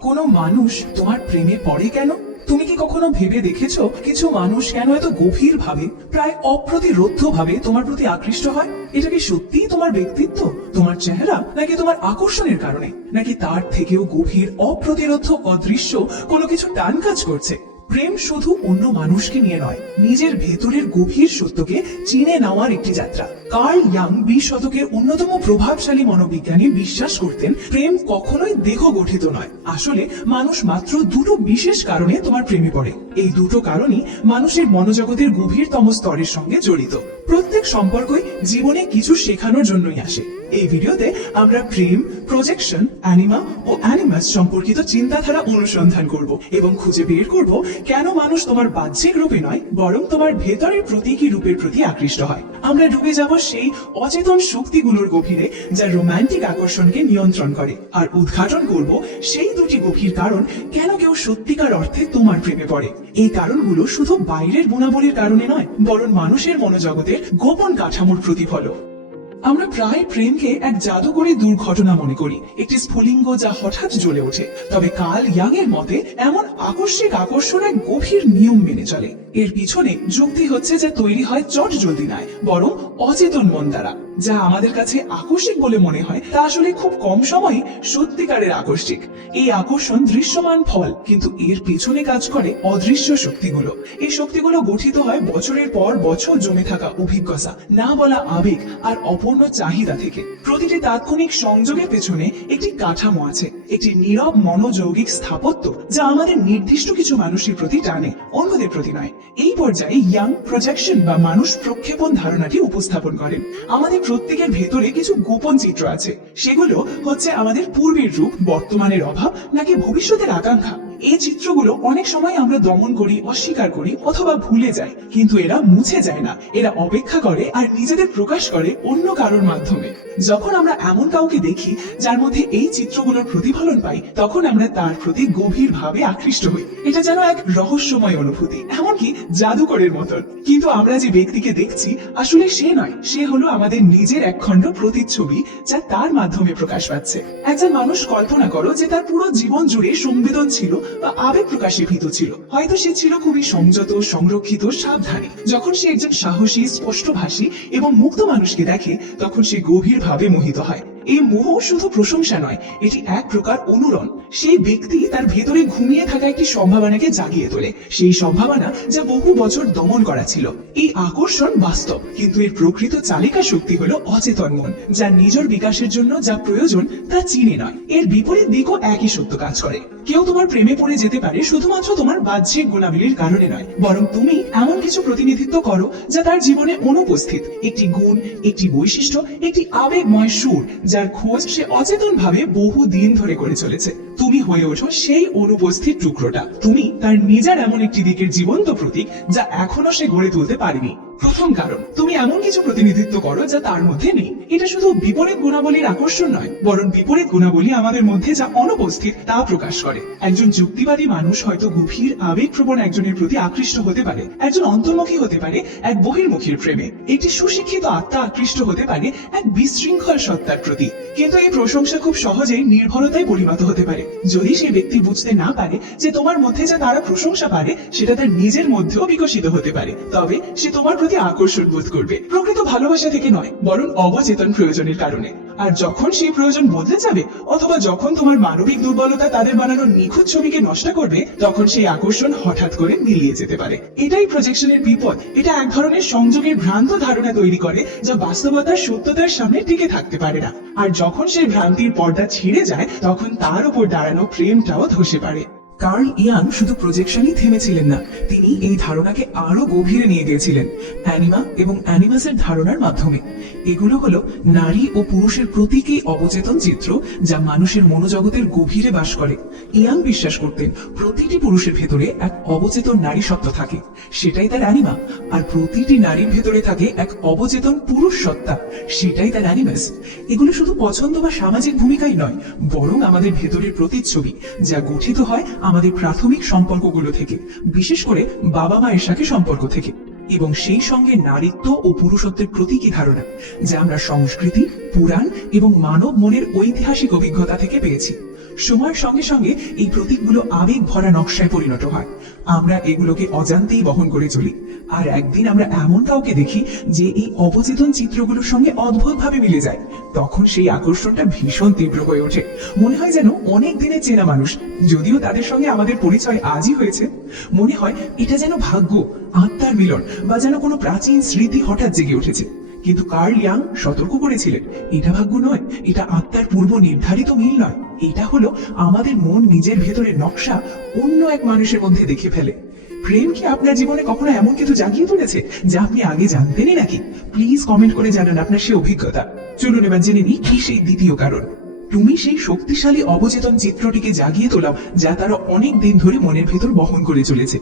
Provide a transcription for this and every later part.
কোনো মানুষ তোমার প্রেমে পড়ে কেন? তুমি কি কখনো ভেবে দেখেছো কিছু মানুষ কেন এত গভীর ভাবে, প্রায় অপ্রতিরোধ্য ভাবে তোমার প্রতি আকৃষ্ট হয়? এটা কি সত্যিই তোমার ব্যক্তিত্ব, তোমার চেহারা, নাকি তোমার আকর্ষণের কারণে, নাকি তার থেকেও গভীর অপ্রতিরোধ্য অদৃশ্য কোনো কিছু টান কাজ করছে? প্রেম শুধু অন্য মানুষকে নিয়ে নয়, নিজের ভেতরের গভীর সত্যকে চিনে নেওয়ার একটি যাত্রা। কার্ল ইয়াং 20 শতকের অন্যতম প্রভাবশালী মনোবিজ্ঞানী বিশ্বাস করতেন প্রেম কখনোই দেহ গঠিত নয়। আসলে মানুষ মাত্র দুটো বিশেষ কারণে তোমার প্রেমে পড়ে। এই দুটো কারণই মানুষের মনোজগতের গভীরতম স্তরের সঙ্গে জড়িত। প্রত্যেক সম্পর্কই জীবনে কিছু শেখানোর জন্যই আসে। এই ভিডিওতে আমরা প্রেম, প্রজেকশন, অ্যানিমা ও অ্যানিমাস সম্পর্কিত চিন্তাধারা অনুসন্ধান করব এবং খুঁজে বের করব কেন মানুষ তোমার বাহ্যিক রূপে নয়, বরং তোমার ভেতরের প্রতীকী রূপের প্রতি আকৃষ্ট হয়। আমরা ডুবে যাব সেই অচেতন শক্তিগুলোর গভীরে যা রোমান্টিক আকর্ষণকে নিয়ন্ত্রণ করে, আর উদ্ঘাটন করব সেই দুটি গভীর কারণ কেন কেউ সত্যিকার অর্থে তোমার প্রেমে পড়ে। এই কারণগুলো শুধু বাইরের গুণাবলীর কারণে নয়, বরং মানুষের মনোজগতের গোপন কাঠামোর প্রতিফলন। আমরা প্রায় প্রেমকে এক জাদুকরী দুর্ঘটনা মনে করি, একটি স্ফুলিঙ্গ যা হঠাৎ জ্বলে ওঠে। তবে কার্ল ইয়াং এর মতে এমন আকস্মিক আকর্ষণ এক গভীর নিয়ম মেনে চলে। এর পিছনে যুক্তি হচ্ছে যে তৈরি হয় চট জলদি নয়, বরং অচেতন মন দ্বারা। যা আমাদের কাছে আকস্মিক বলে মনে হয় তা আসলে খুব কম সময়ে সত্যিকারের আকস্মিক। এই আকর্ষণ দৃশ্যমান ফল, কিন্তু এর পেছনে কাজ করে অদৃশ্য শক্তিগুলো। এই শক্তিগুলো গঠিত হয় বছরের পর বছর জমে থাকা অভিজ্ঞতা, না বলা আবেগ আর অপূর্ণ চাহিদা থেকে। প্রতিটি তাৎক্ষণিক সংযোগের পেছনে একটি কাঠামো আছে, একটি নীরব মনোযৌগিক স্থাপত্য যা আমাদের নির্দিষ্ট কিছু মানুষের প্রতি টানে, অন্যদের প্রতি নয়। এই পর্যায়ে ইয়াং প্রজেকশন বা মানুষ প্রক্ষেপণ ধারণাটি উপস্থাপন করেন। আমাদের প্রত্যেকের ভেতরে কিছু গোপন চিত্র আছে। সেগুলো হচ্ছে আমাদের পূর্বের রূপ, বর্তমানের অভাব, নাকি ভবিষ্যতের আকাঙ্ক্ষা। এই চিত্রগুলো অনেক সময় আমরা দমন করি, অস্বীকার করি অথবা ভুলে যাই, কিন্তু এরা মুছে যায় না। এরা অপেক্ষা করে আর নিজেদের প্রকাশ করে অন্য কারোর মাধ্যমে। যখন আমরা এমন কাউকে দেখি যার মধ্যে এই চিত্রগুলোর প্রতিফলন পাই, তখন আমরা তার প্রতি গভীর ভাবে আকৃষ্ট হই। এটা যেন এক রহস্যময় অনুভূতি, এমনকি জাদুকরের মতন। কিন্তু আমরা যে ব্যক্তিকে দেখছি আসলে সে নয়, সে হলো আমাদের নিজের একখণ্ড প্রতিচ্ছবি যা তার মাধ্যমে প্রকাশ পাচ্ছে। একজন মানুষ কল্পনা করো যে তার পুরো জীবন জুড়ে সংবেদনশীল বা আবেগ প্রকাশে ভীত ছিল। হয়তো সে ছিল খুবই সংযত, সংরক্ষিত, সাবধানী। যখন সে একজন সাহসী, স্পষ্টভাষী এবং মুক্ত মানুষকে দেখে, তখন সে গভীরভাবে মোহিত হয়। এই মোহ শুধু প্রশংসা নয়, এটি এক প্রকার অনুরণ। সেই ব্যক্তি তার ভেতরে ঘুমিয়ে থাকা একটি সম্ভাবনাকে জাগিয়ে তোলে, সেই সম্ভাবনা যা বহু বছর দমন করা ছিল। এই আকর্ষণ বাস্তব, কিন্তু এর প্রকৃত চালিকা শক্তি হলো অচেতন মন, যা নিজের বিকাশের জন্য যা প্রয়োজন তা চিনে নয়। এর বিপরীত দিকও একই সত্য কাজ করে। কেউ তোমার প্রেমে পড়ে যেতে পারে শুধুমাত্র তোমার বাহ্যিক গুণাবলীর কারণে নয়, বরং তুমি এমন কিছু প্রতিনিধিত্ব করো যা তার জীবনে অনুপস্থিত। একটি গুণ, একটি বৈশিষ্ট্য, একটি আবেগময় সুর যার খোঁজ সে অচেতন ভাবে বহু দিন ধরে করে চলেছে। তুমি হয়ে ওঠো সেই অনুপস্থিত টুকরোটা। তুমি তার নিজের এমন একটি দিকের জীবন্ত প্রতীক যা এখনো সে গড়ে তুলতে পারেনি। প্রথম কারণ, তুমি এমন কিছু প্রতিনিধিত্ব করো যা তার মধ্যে নেই। এটা শুধু বিপরীত গুণাবলীর আকর্ষণ নয়, বরং বিপরীত গুণাবলী আমাদের মধ্যে যা অনুপস্থিত তা প্রকাশ করে। একজন যুক্তিবাদী মানুষ হয়তো গভীর আবেগপ্রবণ একজনের প্রতি আকৃষ্ট হতে পারে, একজন অন্তর্মুখী হতে পারে এক বহির্মুখীর প্রেমে, একটি সুশিক্ষিত আত্মা আকৃষ্ট হতে পারে এক বিশৃঙ্খল সত্তার প্রতি। কিন্তু এই প্রশংসা খুব সহজেই নির্ভরতায় পরিণত হতে পারে। যদি সেই ব্যক্তি বুঝতে না পারে যে তোমার মধ্যে যা তারা প্রশংসা পারে সেটা তার নিজের মধ্যেও বিকশিত হতে পারে, তবে সে তোমার প্রতি আকর্ষণ বোধ করবে, প্রকৃত ভালোবাসা থেকে নয়, বরং অবচেতন প্রয়োজনের কারণে। আর যখন সেই প্রয়োজন বদলে যাবে, অথবা যখন তোমার মানবিক দুর্বলতা তাদের বানানো নিখুঁত ছবিকে নষ্ট করবে, তখন সেই আকর্ষণ হঠাৎ করে মিলিয়ে যেতে পারে। এটাই প্রজেকশনের বিপদ। এটা এক ধরনের সংযোগের ভ্রান্ত ধারণা তৈরি করে যা বাস্তবতার সত্যতার সামনে টিকে থাকতে পারে না। আর যখন সেই ভ্রান্তির পর্দা ছিঁড়ে যায়, তখন তার উপর দাঁড়ানো প্রেমটাও ধসে পড়ে। কার্ল ইয়াং শুধু প্রজেকশনই থেমেছিলেন না, তিনি এই ধারণাকে আরো গভীরে নিয়ে গিয়েছিলেন অ্যানিমা এবং অ্যানিমাসের ধারণার মাধ্যমে। এগুলো হলো নারী ও পুরুষের প্রতীকী অবচেতন চিত্র যা মানুষের মনোজগতের গভীরে বাস করে। ইয়াং বিশ্বাস করতেন প্রতিটি পুরুষের ভেতরে এক অবচেতন নারী সত্তা থাকে, সেটাই তার অ্যানিমা। আর প্রতিটি নারীর ভেতরে থাকে এক অবচেতন পুরুষ সত্তা, সেটাই তার অ্যানিমাস। এগুলো শুধু পছন্দ বা সামাজিক ভূমিকাই নয়, বরং আমাদের ভেতরের প্রতিচ্ছবি যা গঠিত হয় আমাদের প্রাথমিক সম্পর্কগুলো থেকে, বিশেষ করে বাবা মায়ের সাথে সম্পর্ক থেকে। এবং সেই সঙ্গে নারীত্ব ও পুরুষত্বের প্রতীকী ধারণা যা আমরা সংস্কৃতি, পুরাণ এবং মানব মনের ঐতিহাসিক অভিজ্ঞতা থেকে পেয়েছি। সময়ের সঙ্গে সঙ্গে এই প্রতীকগুলো আবেগ ভরা নকশায় পরিণত হয়। আমরা এগুলোকে অজান্তেই বহন করে চলি, আর একদিন আমরা এমন কাউকে দেখি যে এই অবচেতন চিত্রগুলোর সঙ্গে অদ্ভুতভাবে মিলে যায়। তখন সেই আকর্ষণটা ভীষণ তীব্র হয়ে ওঠে। মনে হয় যেন অনেক দিনের চেনা মানুষ, যদিও তাদের সঙ্গে আমাদের পরিচয় আজই হয়েছে। মনে হয় এটা যেন ভাগ্য, আত্মার মিলন, বা যেন কোনো প্রাচীন স্মৃতি হঠাৎ জেগে উঠেছে। কিন্তু কার্ল ইয়াং সতর্ক করেছিলেন, এটা ভাগ্য নয়, এটা আত্মার পূর্ব নির্ধারিত মিল নয়, এটা হলো আমাদের মন নিজের ভেতরের নকশা অন্য এক মানুষের মধ্যে দেখে ফেলে। প্রেম কি আপনার জীবনে কখনো এমন কিছু জাগিয়ে তুলেছে যা আপনি আগে জানতেনই নাকি? প্লিজ কমেন্ট করে জানান আপনার সেই অভিজ্ঞতা। চলুন এবার জেনে নিই কি সেই দ্বিতীয় কারণ। তুমি সেই শক্তিশালী অবচেতন চিত্রটিকে জাগিয়ে তোলাও যা তারা অনেক দিন ধরে মনের ভেতর বহন করে চলেছে।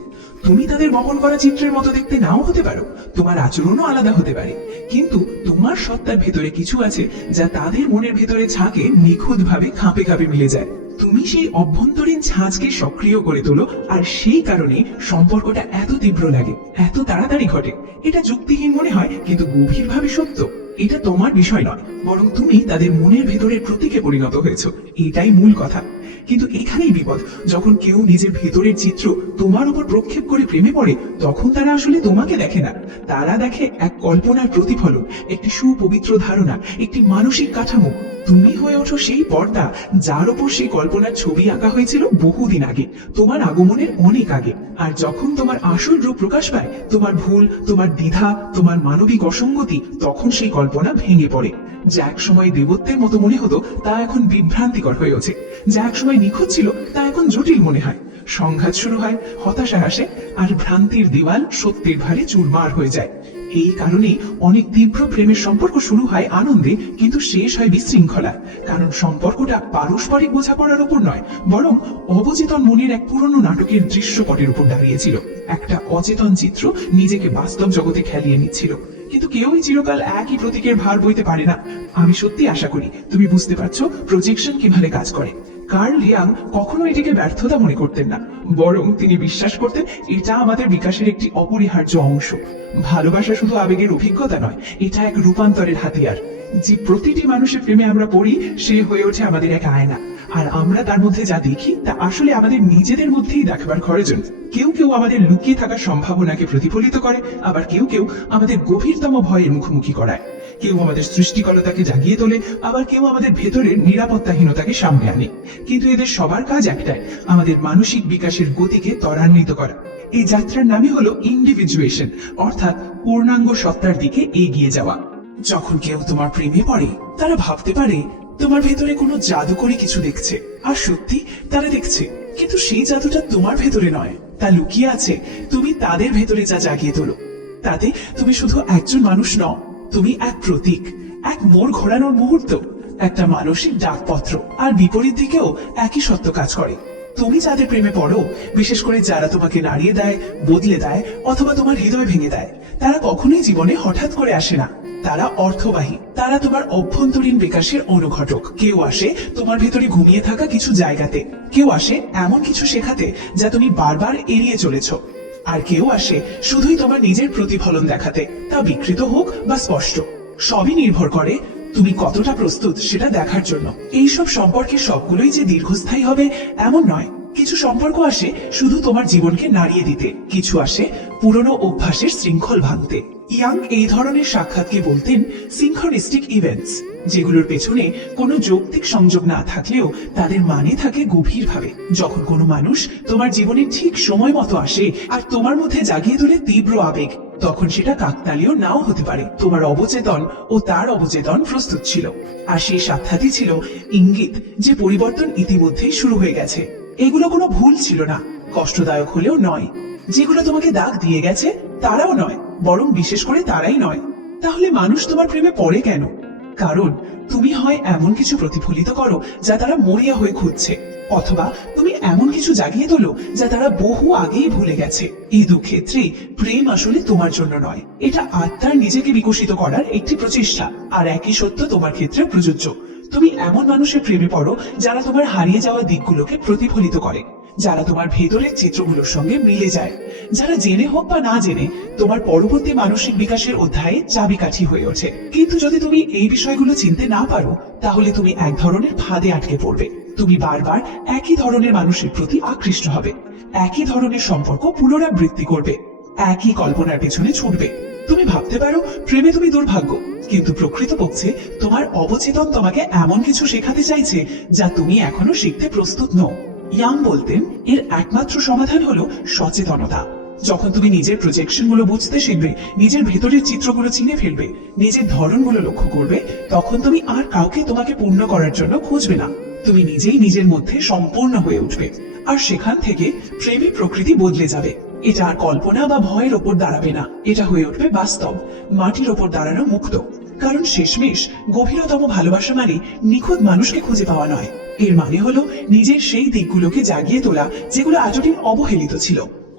তুমি তাদের বহন করা চিত্রের মতো দেখতে নাও হতে পারো, তোমার আচরণও আলাদা হতে পারে, কিন্তু তোমার সত্তার ভেতরে কিছু আছে যা তাদের মনের ভেতরে ছাঁকে নিখুঁতভাবে খাপে খাপে মিলে যায়। তুমি সেই অভ্যন্তরীণ ছাঁচকে সক্রিয় করে তোলো, আর সেই কারণে সম্পর্কটা এত তীব্র লাগে, এত তাড়াতাড়ি ঘটে। এটা যুক্তিহীন মনে হয়, কিন্তু গভীরভাবে সত্য। এটা তোমার বিষয় নয়, বরং তুমি তাদের মনের ভেতরের প্রতীকে পরিণত হয়েছো, এটাই মূল কথা। কিন্তু এখানেই বিপদ, যখন কেউ নিজের ভেতরের চিত্র তোমার উপর প্রক্ষেপ করে প্রেমে পড়ে, তখন তারা আসলে তোমাকে দেখে না। তারা দেখে এক কল্পনার প্রতিফলন, একটি সুপবিত্র ধারণা, একটি মানসিক কাঠামো। তুমি হয়ে ওঠো সেই পর্দা যার উপর সেই কল্পনার ছবি আঁকা হয়েছিল বহুদিন আগে, তোমার আগমনের অনেক আগে। আর যখন তোমার আসল রূপ প্রকাশ পায়, তোমার ভুল, তোমার দ্বিধা, তোমার মানবিক অসঙ্গতি, তখন সেই কল্পনা ভেঙে পড়ে। যা এক সময় দেবত্বের মতো মনে হতো তা এখন বিভ্রান্তিকর হয়ে ওঠে। যা এক সময় নিখুঁত ছিল তা এখন জটিল মনে হয়। সংঘাত শুরু হয়, হতাশা আসে, আর ভ্রান্তির দেওয়াল সত্যের ভারে চুরমার হয়ে যায়। এই কারণেই অনেক তীব্র প্রেমের সম্পর্ক শুরু হয় আনন্দে, কিন্তু শেষ হয় বিশৃঙ্খলা। কারণ সম্পর্কটা পারস্পরিক বোঝাপড়ার উপর নয়, বরং অবচেতন মনের এক পুরনো নাটকের দৃশ্যপটের উপর দাঁড়িয়েছিল। একটা অচেতন চিত্র নিজেকে বাস্তব জগতে খেলিয়ে নিচ্ছিল। কিন্তু কেউই চিরকাল একই প্রতীকের ভার বইতে পারে না। আমি সত্যি আশা করি তুমি বুঝতে পারছো প্রজেকশন কিভাবে কাজ করে। কার্ল ইয়াং কখনো এটাকে ব্যর্থতা মনে করতেন না, বরং তিনি বিশ্বাস করতেন এটা আমাদের বিকাশের একটি অপরিহার্য অংশ। ভালোবাসা শুধু আবেগের অভিজ্ঞতা নয়, এটা এক রূপান্তরের হাতিয়ার। যে প্রতিটি মানুষের প্রেমে আমরা পড়ি, সে হয়ে ওঠে আমাদের এক আয়না, আর আমরা তার মধ্যে যা দেখি তা আসলে আমাদের নিজেদের মধ্যেই দেখবার প্রয়োজন। কেউ কেউ আমাদের লুকিয়ে থাকার সম্ভাবনাকে প্রতিফলিত করে, আবার কেউ কেউ আমাদের গভীরতম ভয়ের মুখোমুখি করায়। কেউ আমাদের সৃষ্টিকলতাকে জাগিয়ে তোলে, আবার কেউ আমাদের ভেতরের নিরাপত্তাহীনতাকে সামনে আনে। কিন্তু এদের সবার কাজ একটাই, আমাদের মানসিক বিকাশের গতিকে ত্বরান্বিত করা। এই যাত্রার নামই হলো ইন্ডিভিজুয়েশন, অর্থাৎ পূর্ণাঙ্গ সত্তার দিকে এগিয়ে যাওয়া। যখন কেউ তোমার প্রেমে পড়ে, তারা ভাবতে পারে তোমার ভেতরে কোনো জাদুকরী কিছু দেখছে, আর সত্যি তারা দেখছে, কিন্তু সেই জাদুটা তোমার ভেতরে নয়, তা লুকিয়ে আছে তুমি তাদের ভেতরে যা জাগিয়ে তোলো। তাতে তুমি শুধু একজন মানুষ নও, তুমি এক প্রতীক, এক মোড় ঘোরানোর মুহূর্ত, একটা মানসিক ডাকপত্র। আর বিপরীত দিকেও একই সত্য কাজ করে। তুমি যাদের প্রেমে পড়ো, বিশেষ করে যারা তোমাকে নাড়িয়ে দেয়, বদলে দেয়, অথবা তোমার হৃদয় ভেঙে দেয়, তারা কখনোই জীবনে হঠাৎ করে আসে না। তারা অর্থবাহী, তারা তোমার অভ্যন্তরীণ বিকাশের অনুঘটক। কেউ আসে তোমার ভেতরে ঘুমিয়ে থাকা কিছু জায়গাতে, কেউ আসে এমন কিছু শেখাতে যা তুমি বারবার এড়িয়ে চলেছ, আর কেউ আসে শুধুই তোমার নিজের প্রতিফলন দেখাতে, তা বিকৃত হোক বা স্পষ্ট। সবই নির্ভর করে তুমি কতটা প্রস্তুত সেটা দেখার জন্য। এইসব সম্পর্কের সবগুলোই যে দীর্ঘস্থায়ী হবে এমন নয়। কিছু সম্পর্ক আসে শুধু তোমার জীবনকে নাড়িয়ে দিতে, কিছু আসে পুরনো অভ্যাসের শৃঙ্খল ভাঙতে। ইয়াং এই ধরনের সাক্ষাৎকে বলতেন সিনক্রনিস্টিক ইভেন্টস, যেগুলোর পেছনে কোনো যৌক্তিক সংযোগ না থাকলেও তাদের মানে থাকে গভীরভাবে। যখন কোনো মানুষ তোমার জীবনে ঠিক সময় মতো আসে আর তোমার মধ্যে জাগিয়ে তোলে তীব্র আবেগ, তখন সেটা কাকতালীয় নাও হতে পারে। তোমার অবচেতন ও তার অবচেতন প্রস্তুত ছিল, আর সেই সাক্ষাৎই ছিল ইঙ্গিত যে পরিবর্তন ইতিমধ্যেই শুরু হয়ে গেছে। এগুলো কোনো ভুল ছিল না, কষ্টদায়ক হলেও নয়। যেগুলো তোমাকে দাগ দিয়ে গেছে তারাও নয়, বরং বিশেষ করে তারাই নয়। তাহলে মানুষ তোমার প্রেমে পড়ে কেন? কারণ তুমি হয় এমন কিছু প্রতিফলিত করো যা তারা মরিয়া হয়ে খুঁজছে, অথবা তুমি এমন কিছু জাগিয়ে তোলো যা তারা বহু আগেই ভুলে গেছে। এই দুক্ষেত্রে প্রেম আসলে তোমার জন্য নয়, এটা আত্মার নিজেকে বিকশিত করার একটি প্রচেষ্টা। আর একই সত্য তোমার ক্ষেত্রে প্রযোজ্য। তুমি এমন মানুষের প্রেমে পড়ো যারা তোমার হারিয়ে যাওয়া দিকগুলোকে প্রতিফলিত করে, যারা তোমার ভেতরের চিত্রগুলোর সঙ্গে মিলে যায়, যারা জেনে হোক বা না জেনে তোমার পরবর্তী মানসিক বিকাশের অধ্যায়ে চাবিকাঠি হয়ে ওঠে। কিন্তু যদি তুমি এই বিষয়গুলো চিনতে না পারো, তাহলে তুমি এক ধরনের ফাঁদে আটকে পড়বে। তুমি বারবার একই ধরনের মানুষের প্রতি আকৃষ্ট হবে, একই ধরনের সম্পর্ক পুনরাবৃত্তি করবে, একই কল্পনার পেছনে ছুটবে। তুমি ভাবতে পারো প্রেমে তুমি দুর্ভাগ্য, কিন্তু প্রকৃতপক্ষে তোমার অবচেতন তোমাকে এমন কিছু শেখাতে চাইছে যা তুমি এখনো শিখতে প্রস্তুত নও। ইয়াং বলতেন এর একমাত্র সমাধান হলো সচেতনতা। যখন তুমি নিজের প্রজেকশনগুলো বুঝতে শিখবে, নিজের ভেতরের চিত্রগুলো চিনে ফেলবে, নিজের ধরনগুলো লক্ষ্য করবে, তখন তুমি আর কাউকে তোমাকে পূর্ণ করার জন্য খুঁজবে না। তুমি নিজেই নিজের মধ্যে সম্পূর্ণ হয়ে উঠবে, আর সেখান থেকে প্রেমী প্রকৃতি বদলে যাবে। এটা আর কল্পনা বা ভয়ের ওপর দাঁড়াবে না, এটা হয়ে উঠবে বাস্তব, মাটির ওপর দাঁড়ানো মুক্ত। কারণ শেষমেশ গভীরতম ভালোবাসা মানে নিখুঁত মানুষকে খুঁজে পাওয়া নয়, এর মানে হলো নিজের সেই দিকগুলোকে জাগিয়ে তোলা যেগুলো এতদিন অবহেলিত ছিল,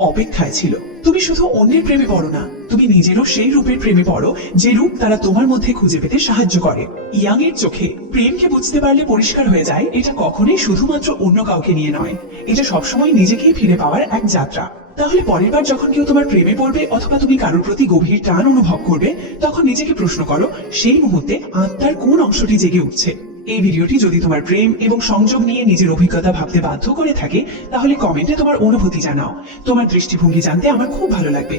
অপেক্ষায় ছিল। তুমি শুধু অন্যের প্রেমে পড়ো না, তুমি নিজেরও সেই রূপের প্রেমে পড়ো যে রূপ তারা তোমার মধ্যে খুঁজে পেতে সাহায্য করে। ইয়াং এর চোখে প্রেমকে বুঝতে পারলে পরিষ্কার হয়ে যায় এটা কখনোই শুধুমাত্র অন্য কাউকে নিয়ে নয়, এটা সবসময় নিজেকেই ফিরে পাওয়ার এক যাত্রা। তাহলে পরের বার যখন কেউ তোমার প্রেমে পড়বে অথবা তুমি কারোর প্রতি গভীর টান অনুভব করবে, তখন নিজেকে প্রশ্ন করো সেই মুহূর্তে আত্মার কোন অংশটি জেগে উঠছে। এই ভিডিওটি যদি তোমার প্রেম এবং সংযোগ নিয়ে নিজের অভিজ্ঞতা ভাবতে বাধ্য করে থাকে, তাহলে কমেন্টে তোমার অনুভূতি জানাও। তোমার দৃষ্টিভঙ্গি জানতে আমার খুব ভালো লাগবে।